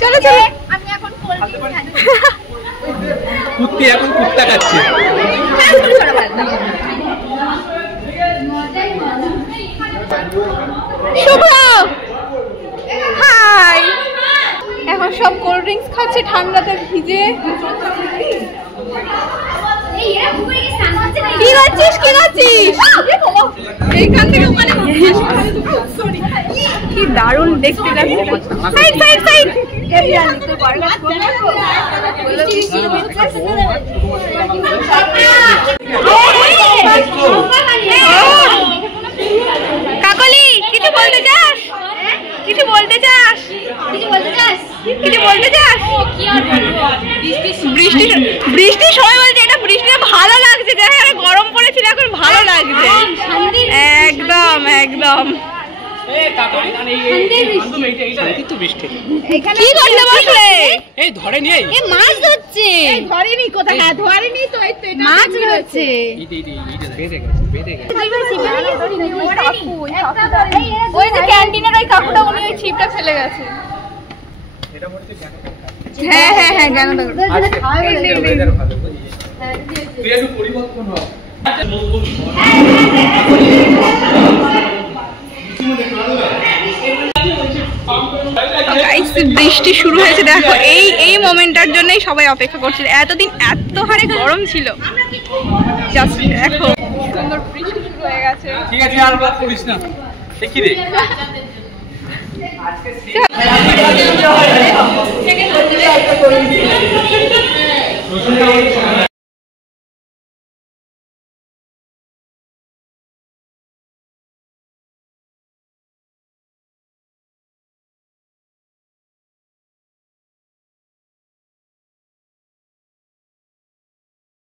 চলো চলো কুত্তি এখন কুত্তা খাচ্ছে। শুভ হাই, এখন সব কোল্ড ড্রিঙ্কস খাচ্ছে ঠান্ডাতে ভিজে। কি করছিস কি করছিস? এইখান থেকে ওখানে কি দারুণ দেখতে লাগছে। সাইড সাইড সাইড কাকলি কিছু বলতে চাস? কিছু বলতে চাস? কিছু বলতে চাস? বৃষ্টি বৃষ্টির সময় বলছে এটা বৃষ্টিতে ভালো লাগছে, দেখা গরম পড়েছিল এখন ভালো লাগছে একদম একদম। কি করতে বসলে? এই ধরে নিয়ে মাছ ধরছে। ধরেনি কোথায়? ধরেনি তো, মাছ ধরছে। ওই যে ক্যান্টিনের ওই কাকুটা উনি ওই ছিপটা ফেলে গেছে। হ্যাঁ হ্যাঁ হ্যাঁ জ্ঞান পরিবর্তন হয়। বৃষ্টি শুরু হয়েছে দেখো, এই মোমেন্টটার জন্যই সবাই অপেক্ষা করছিল। এতদিন এত হারে গরম ছিল, জাস্ট দেখো সুন্দর বৃষ্টি শুরু হয়ে গেছে। ঠিক আছে আর বাদ করিস না, দেখি রে